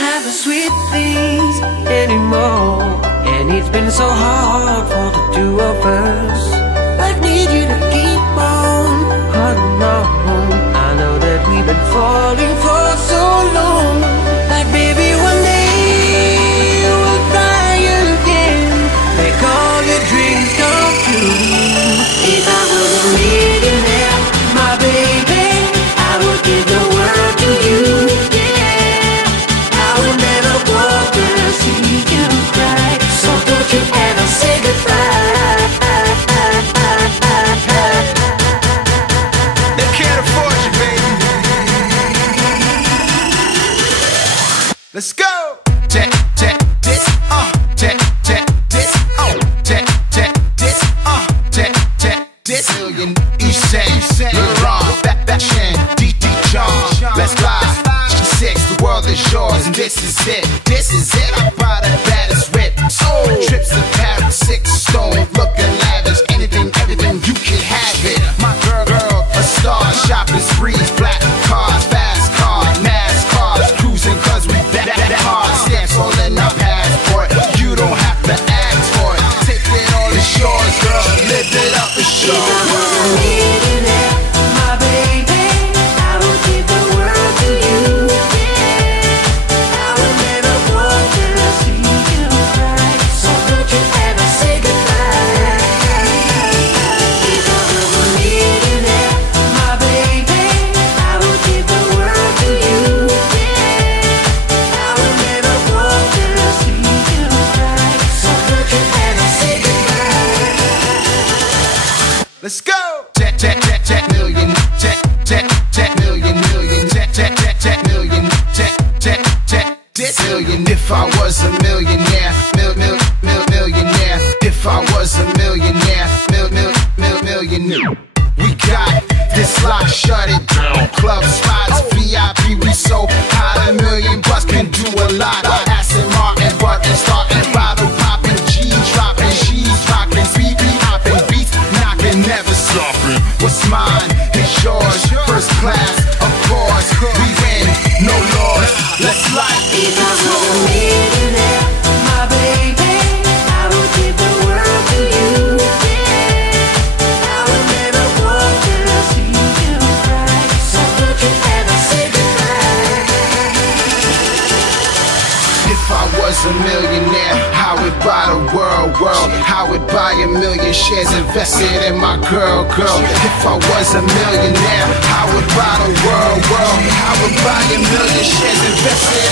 have the sweet things anymore, and it's been so hard for the two of us. I need you to keep on holding on. I know that we've been falling for so long, but baby, one day we'll fly again, make all your dreams come true. If I was a millionaire, my baby, I would give the world to you. Let's go! Check, check, this, check, check, this, check, check, this, check, check, this. Million, Eastside, Laurent, Batman, DD John. Let's fly. G6, the world is yours, and this is it. This is it. I buy the baddest whip. Trips to Paris, 6 stone, looking lavish. Anything, everything, you can have it. My girl, a star, shopping sprees, black cars, fast cars, mass cars, cruising 'cause we hard stamps all in our passport. You don't have to ask for it. Take it all as yours, girl. Live it up for sure. My baby, I will give the world to you. I will never want to see you cry, so don't you ever say goodbye. If I was a millionaire, my baby, I will give the world to you. Let's go! Check, check, check, check, million. Check, check, check, million, million. Check, check, check, check, million. Check, check, check, this million. If I was a millionaire, millionaire. If I was a millionaire, millionaire. We got this lock, shut it down. Club spots, VIP, we so high. $1 million bucks can do a lot. Aston Martin, button starting, bottle popping, G's dropping, she's rocking, BB hopping, beats knocking, never stopping. What's mine is yours, first class, of course. We win, no laws. Let's light. If I was a millionaire, my baby, I would give the world to you. I would never want to see you cry, so don't you ever say goodbye. If I was a millionaire, I would buy the world. I would buy 1 million shares invested in my girl. If I was a millionaire, I would buy the world. I would buy 1 million shares invested